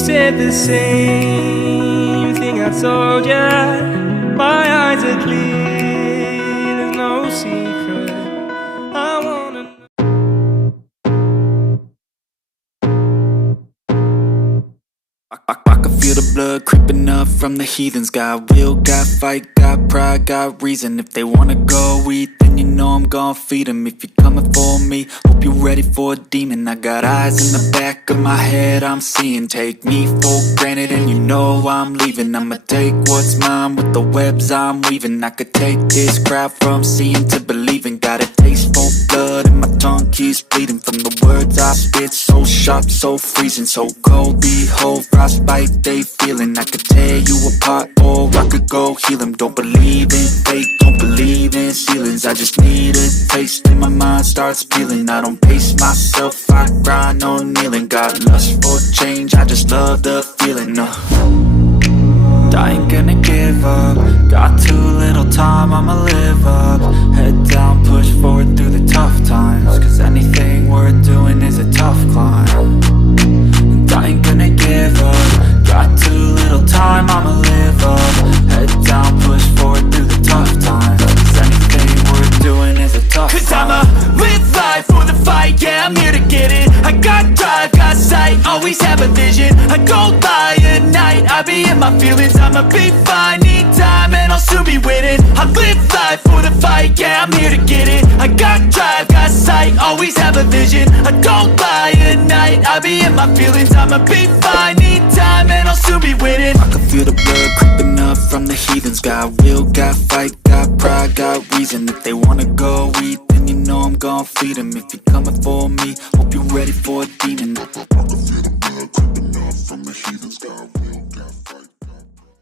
said the same thing I told ya. My eyes are clear, there's no secret. I wanna know. I can feel the blood creeping up from the heathens. Got will, got fight, got pride, got reason. If they wanna go eat, then you know I'm gon' feed them. If you're coming for me, hope you're ready for a demon. I got eyes in the back of my head, I'm seeing. Take me for granted and you know I'm leaving. I'ma take what's mine with the webs I'm weaving. I could take this crowd from seeing to believing. Got a taste for blood and my tongue keeps bleeding from the words I spit. So sharp, so freezing, so cold. Behold, frostbite they feeling. I could tear you apart or I could go heal them. Don't believe in fate, don't believe in ceilings. I just need a taste and my mind starts peeling. I don't pace myself, I grind on kneeling. Got lust for change, I just love the feeling. I ain't gonna give up. Got too little time, I'ma live up. Head down, push forward through the tough times. Cause anything worth doing is a tough climb. And I ain't gonna give up. Got too little time, I'ma live up. Head down, push forward through the tough times. Cause anything worth doing is a tough climb. Cause I'ma live life for the fight, yeah, I'm here to get it. I got drive, got sight, always have a vision. I don't lie at night, I be in my feelings. I'ma be fine, need time, and I'll soon be winning. I live life for the fight, yeah, I'm here to get it. I got drive, got sight, always have a vision. I don't lie at night, I be in my feelings. I'ma be fine, need time, and I'll soon be winning. I can feel the blood creeping up from the heathens. Got will, got fight, got pride, got reason. If they wanna go eat, then you know I'm gon' feed them. If you're coming for me, hope you're ready for a demon.